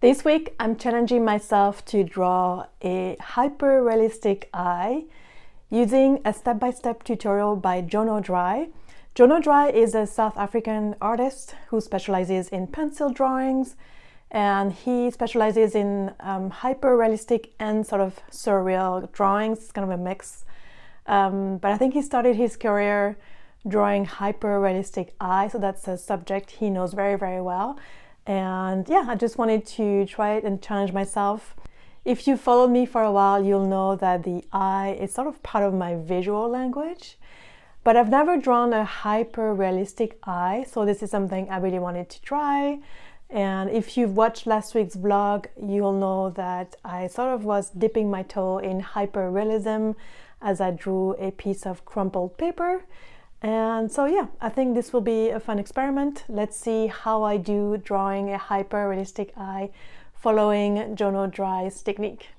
This week, I'm challenging myself to draw a hyper-realistic eye using a step-by-step tutorial by Jono Dry. Jono Dry is a South African artist who specializes in pencil drawings, and he specializes in hyper-realistic and sort of surreal drawings. It's kind of a mix. But I think he started his career drawing hyper-realistic eye, so that's a subject he knows very, very well. And yeah, I just wanted to try it and challenge myself. If you followed me for a while, you'll know that the eye is sort of part of my visual language, but I've never drawn a hyper-realistic eye, so this is something I really wanted to try. And if you've watched last week's vlog, you'll know that I sort of was dipping my toe in hyper-realism as I drew a piece of crumpled paper. And so yeah, I think this will be a fun experiment. Let's see how I do drawing a hyper-realistic eye following Jono Dry's technique.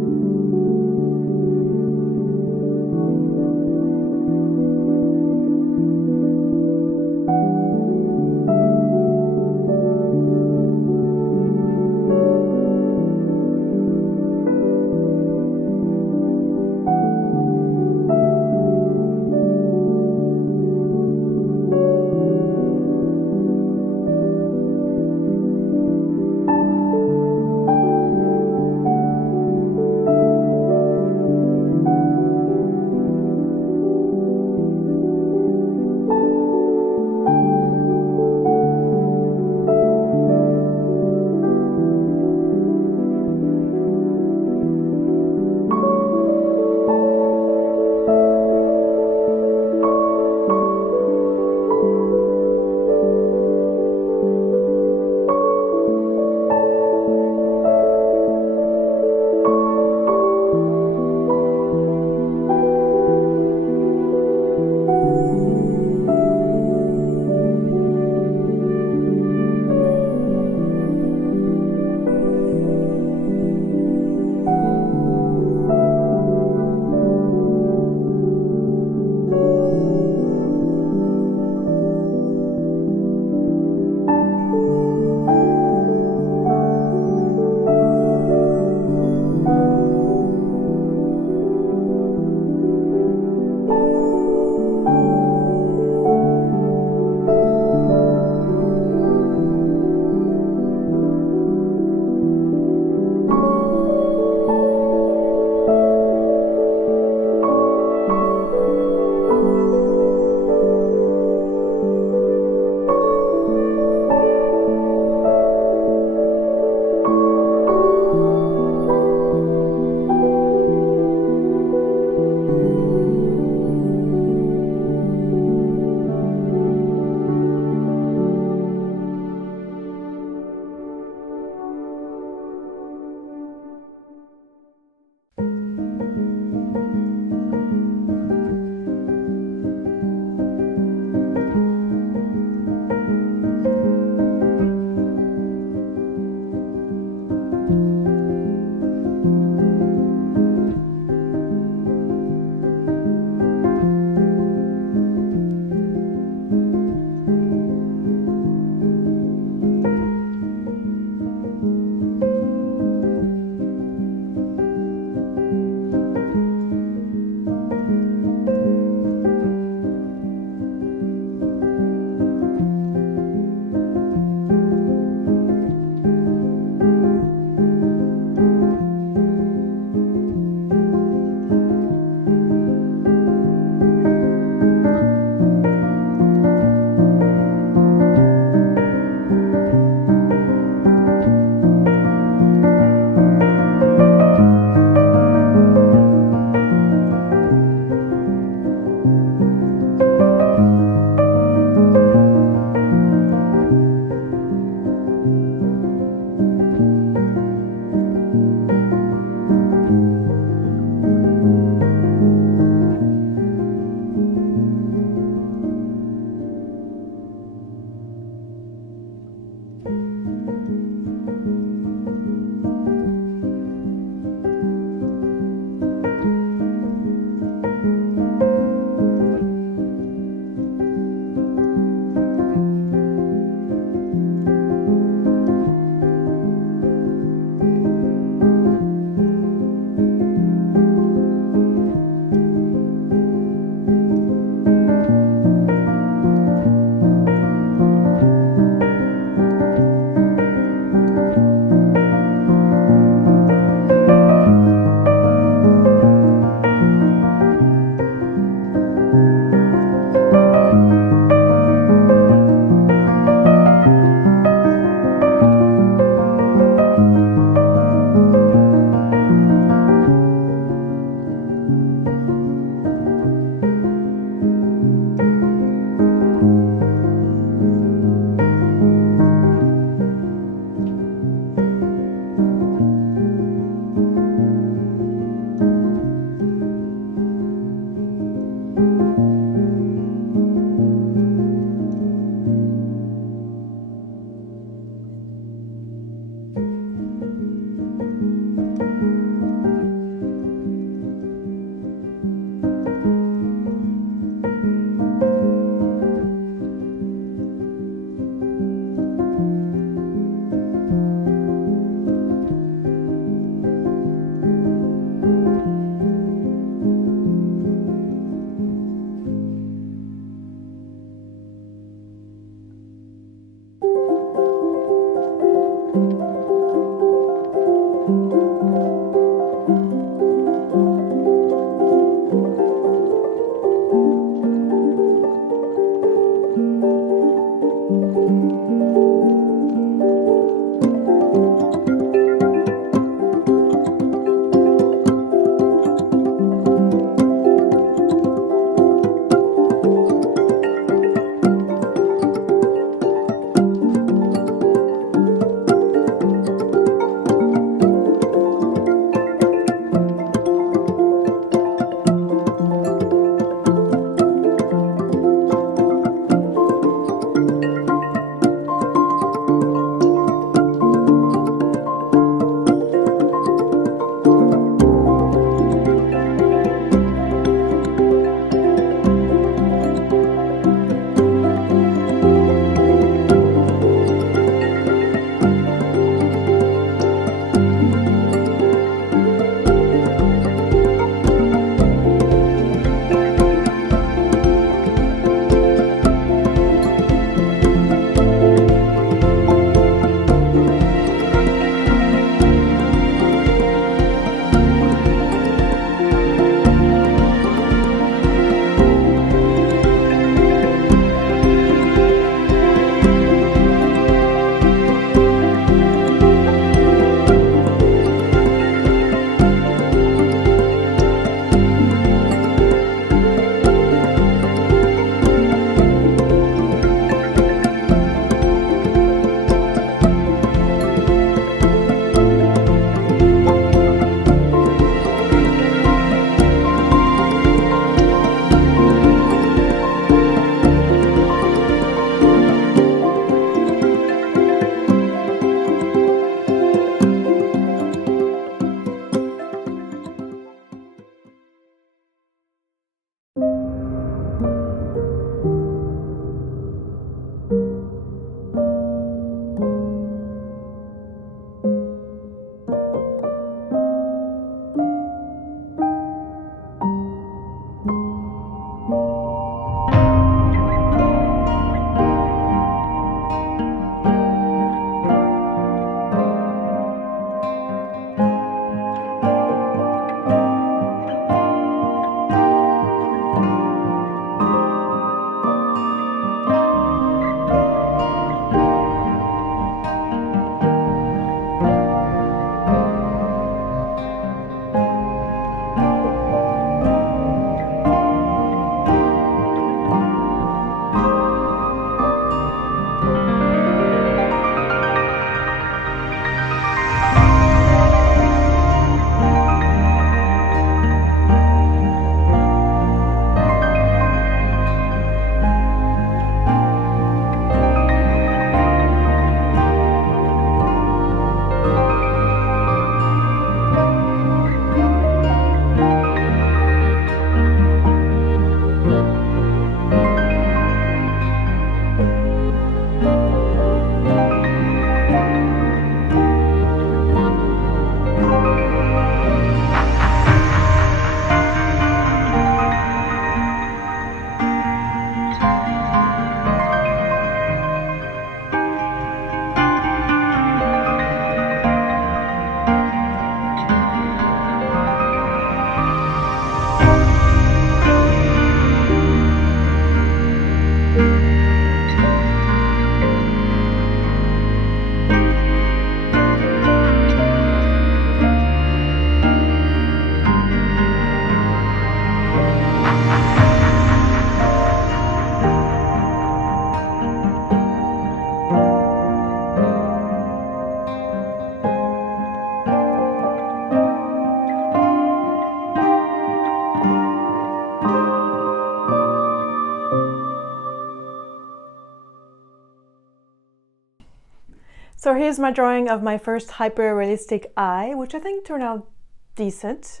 So here's my drawing of my first hyper-realistic eye, which I think turned out decent.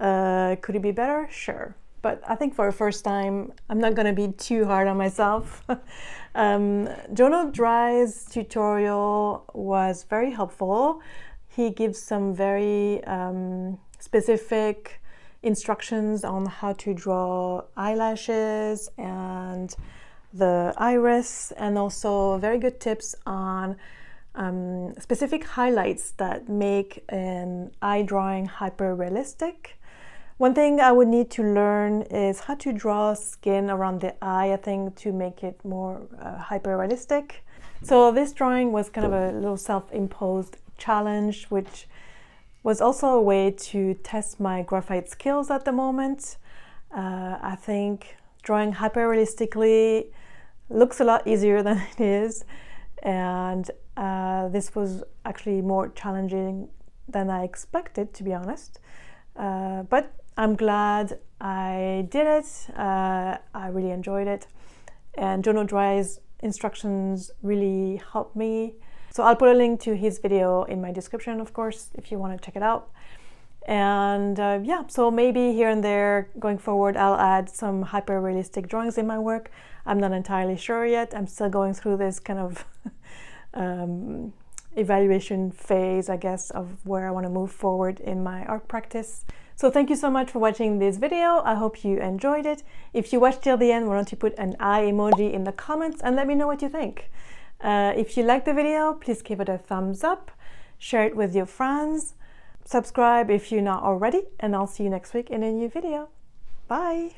Could it be better? Sure. But I think for a first time, I'm not gonna be too hard on myself. Jono Dry's tutorial was very helpful. He gives some very specific instructions on how to draw eyelashes and the iris, and also very good tips on specific highlights that make an eye drawing hyper-realistic. One thing I would need to learn is how to draw skin around the eye, I think, to make it more hyper-realistic. So this drawing was kind of a little self-imposed challenge, which was also a way to test my graphite skills at the moment. I think drawing hyper-realistically looks a lot easier than it is, and this was actually more challenging than I expected, to be honest. But I'm glad I did it. I really enjoyed it, and Jono Dry's instructions really helped me. So I'll put a link to his video in my description, of course, if you want to check it out. And yeah, so maybe here and there going forward, I'll add some hyper-realistic drawings in my work. I'm not entirely sure yet. I'm still going through this kind of evaluation phase, I guess, of where I want to move forward in my art practice. So thank you so much for watching this video. I hope you enjoyed it. If you watched till the end, why don't you put an eye emoji in the comments and let me know what you think. If you liked the video, please give it a thumbs up, share it with your friends, subscribe if you're not already, and I'll see you next week in a new video. Bye!